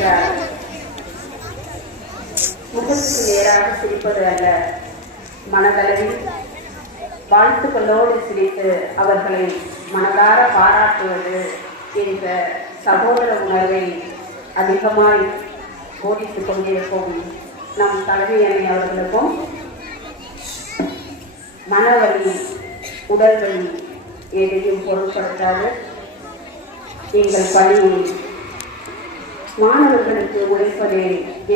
என்றார் முகத்துக்கு நேராக சிரிப்பது அல்ல. மனதளவில் வாழ்த்துக்களோடு சிரித்து அவர்களை மனதார பாராட்டுவது என்ற சகோதர உணர்வை அதிகமாய் போதித்துக் கொண்டிருக்கும் நம் தலைமை அணி அவர்களுக்கும் உடல் வழி எதையும் பொருட்படுத்தாது. எங்கள் பணி மாணவர்களுக்கு உழைப்பதே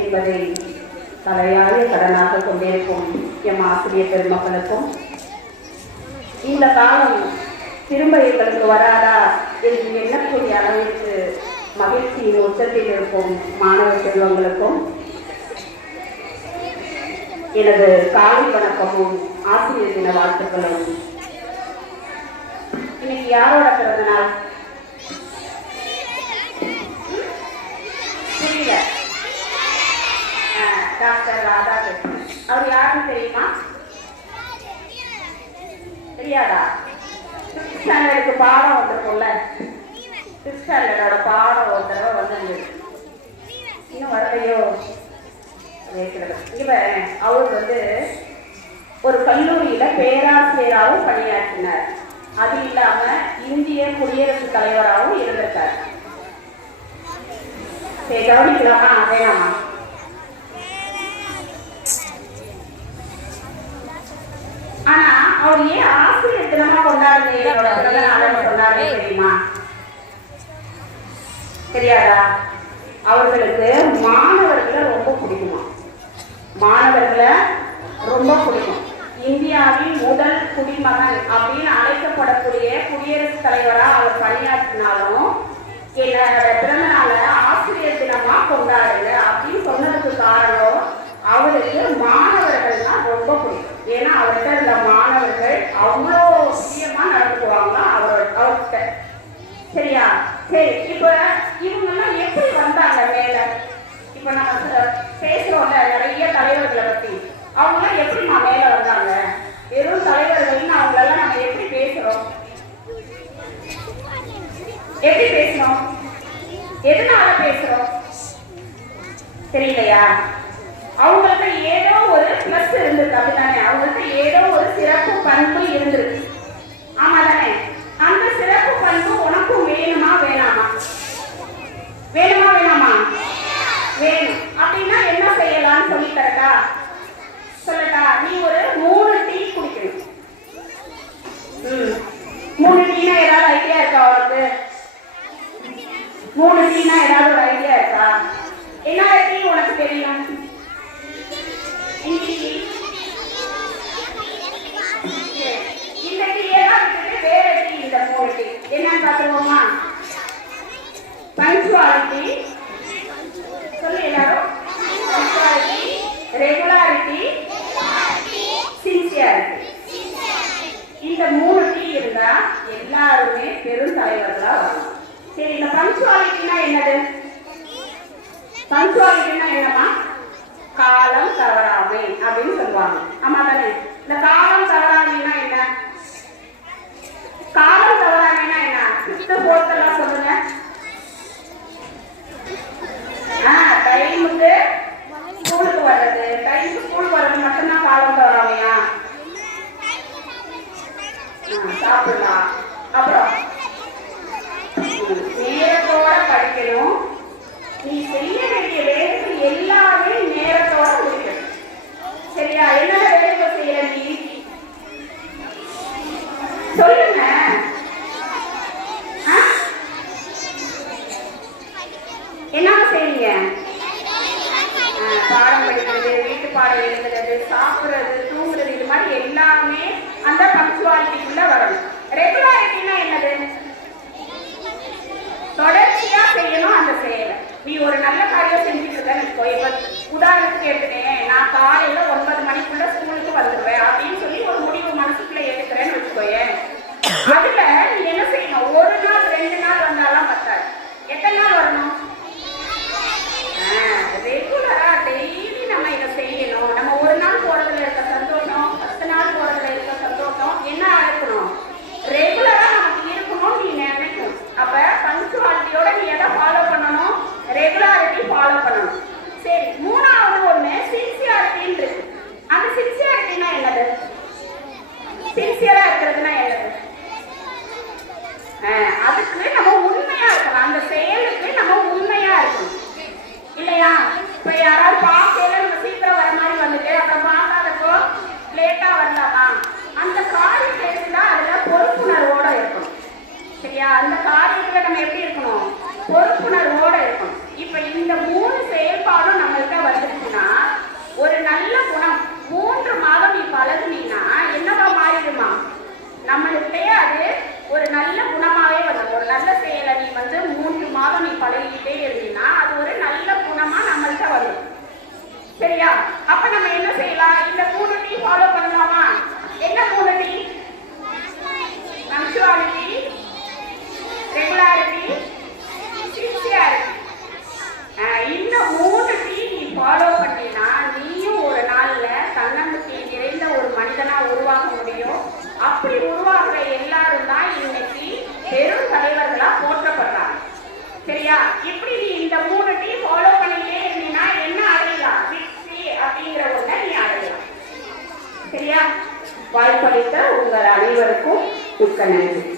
என்பதை தலையாய கடனாக கொண்டிருக்கும் எம் ஆசிரியர் பெருமக்களுக்கும் இந்த காலம் திரும்ப எங்களுக்கு வராதா என்று எண்ணக்கூடிய அளவிற்கு மகிழ்ச்சியின் உச்சத்தில் இருக்கும் மாணவ செல்வங்களுக்கும் எனது காலை வணக்கமும் ஆசிரியர் தின வாழ்த்துக்களும். இன்னைக்கு யாரோட பிறந்த டாக்டர் ராதாகிருஷ்ணன் அவர் யாருன்னு தெரியுமா? தெரியாதா ஃபிஃப்த் ஸ்டாண்டர்டுக்கு பாடம் வந்திருக்கும்ல. ஃபிஃப்த் ஸ்டாண்டர்டோட பாடம் ஒரு தடவை வந்திருந்தது. இன்னும் வரலையோ? கேட்கிறது அவர் வந்து ஒரு கல்லூரியில பேராசிரியராகவும் பணியாற்றினார். அது இல்லாம இந்திய குடியரசுத் தலைவராகவும் இருந்திருக்கார். சரி கவனிக்கலாமா? வேணாமா? அவர் ஏன் ஆசிரியர் தினமா நாளை கொண்டாடுறது தெரியுமா? தெரியாதா? அவர்களுக்கு மாணவர்களை ரொம்ப பிடிக்குமா? மாணவர்களை ரொம்ப பிடிக்கும். இந்தியாவின் முதல் குடிமகன் அப்படின்னு அழைக்கப்படக்கூடிய குடியரசுத் தலைவரா அவர் பணியாற்றினாலும் என்னோட பிறந்த நாளை ஆசிரியர் தினமா கொண்டாடுங்க அப்படின்னு சொன்னதுக்கு காரணம் அவருக்கு மாணவர்கள்னா ரொம்ப பிடிக்கும் ஏன்னா அவர்கிட்ட இருந்த மாணவர்கள் அவ்வளோ முக்கியமா நடந்துக்குவாங்க அவர் அவர்கிட்ட சரியா சரி இப்ப இவங்க எல்லாம் எப்படி வந்தாங்க மேல? இப்ப நம்ம ச- பேசுறோம்ல நிறைய தலைவர்களை பத்தி. அவங்க எல்லாம் எப்படிமா மேல வந்தாங்க? வெறும் தலைவர்கள்னு அவங்களெல்லாம் நம்ம எப்படி பேசுறோம்? எப்படி பேசுறோம்? எதனால பேசுறோம்? தெரியலையா? அவங்கள்ட்ட ஏதோ ஒரு பிளஸ் இருந்திருக்கு அப்படிதானே அவங்கள்ட்ட ஏதோ ஒரு சிறப்பு பண்பு இருந்திருக்கு ஆமா தானே அந்த சிறப்பு பண்பு உனக்கும் வேணுமா வேணாமா வேணுமா வேணாமா வேணும் அப்படின்னா என்ன செய்யலாம்னு சொல்லி தரட்டா சொல்லட்டா நீ ஒரு மூணு டீ குடிக்கணும் ம் மூணு டீனா ஏதாவது ஐடியா இருக்கா உனக்கு மூணு டீனா ஏதாவது ஒரு ஐடியா இருக்கா? என்ன டீ உனக்கு தெரியும்? இந்த டீ எல்லாம் விட்டுட்டு வேற டீ இந்த மூணு டீ என்னன்னு பார்த்துருவோமா? பஞ்சுவாலிட்டி சொல்லு எல்லாரும். பஞ்சுவாலிட்டி ரெகுலாரிட்டி சின்சியாரிட்டி இந்த மூணு டீ இருந்தா எல்லாருமே பெரும் தலைவர்களா வரணும் சரி இந்த பஞ்சுவாலிட்டினா என்னது? பஞ்சுவாலிட்டினா என்னமா காலம் தவறாமை அப்படின்னு சொல்லுவாங்க. ஆமா தானே இந்த காலம் தவறாமைன்னா என்ன? என்ன செய்வீங்க பாடம் படிக்கிறது வீட்டு பாடம் எழுதுறது சாப்பிடுறது தூங்குறது இது மாதிரி எல்லாமே அந்த பங்க்சுவாலிட்டிக்குள்ள வரணும். ரெகுலாரிட்டினா என்னது? தொடர்ச்சியா செய்யணும் அந்த செயலை. நீ ஒரு நல்ல காரியம் செஞ்சுட்டு இருக்க உதாரணத்துக்கு எடுத்துக்கேன். நான் காலையில ஒன்பது மணிக்குள்ள ஸ்கூலுக்கு வந்துடுவேன் அப்படின்னு சொல்லி ஒரு முடிவு மனசுக்குள்ள எடுக்கிறேன்னு வச்சுக்கோயேன். அதுல நீ என்ன செய்யணும் ஒரு நாள் ரெண்டு நாள் வந்தாலும் பத்தாது எத்தனை நாள் வரணும் ரெகுலரா டெய்லி நம்ம இதை செய்யணும் நம்ம ஒரு நாள் போறதுல இருக்க சந்தோஷம் பத்து நாள் போறதுல இருக்க சந்தோஷம் என்ன இருக்கணும் ரெகுலரா நமக்கு இருக்கணும் நீ நினைக்கணும் அப்ப பங்க்சுவாலிட்டியோட நீ எதை ஃபாலோ பண்ணணும் ரெகுலாரிட்டி ஃபாலோ பண்ணணும் சரி மூணாவது ஒண்ணு சின்சியாரிட்டின்னு இருக்கு அந்த சின்சியாரிட்டினா என்னது சின்சியரா இருக்கிறதுனா என்னது அஹ், அதுக்கு நம்ம உண்மையா இருக்கணும் அந்த செயலுக்கு நம்ம உண்மையா இருக்கணும் இல்லையா இப்ப யாராவது பார்க்கல நம்ம சீக்கிரம் வர மாதிரி வந்துட்டு அப்புறம் பார்க்காதப்போ லேட்டா வரலாமா அந்த காரியத்தை இருந்தா அதுல பொறுப்புணர்வோட இருக்கணும் சரியா அந்த காரியத்துல நம்ம எப்படி இருக்கணும்? பொறுப்புணர்வோட இருக்கணும். இப்ப இந்த மூணு செயல்பாடும் நம்மள்கிட்ட வந்துருச்சுன்னா ஒரு நல்ல குணம் மூன்று மாதம் நீ பழகுனீங்கன்னா என்னவா மாறிடுமா? நம்மள்கிட்டயே அது ஒரு நல்ல குணமாவே வந்துடும் ஒரு நல்ல செயலை நீ வந்து மூன்று மாதம் நீ பழகிக்கிட்டே இருந்தீங்கன்னா அது ஒரு நல்ல குணமா நம்மள்கிட்ட வரும். சரியா? அப்ப நம்ம என்ன செய்யலாம்? இந்த மூணு நீ ஃபாலோ பண்ண बेटा उ अवर उ नंबर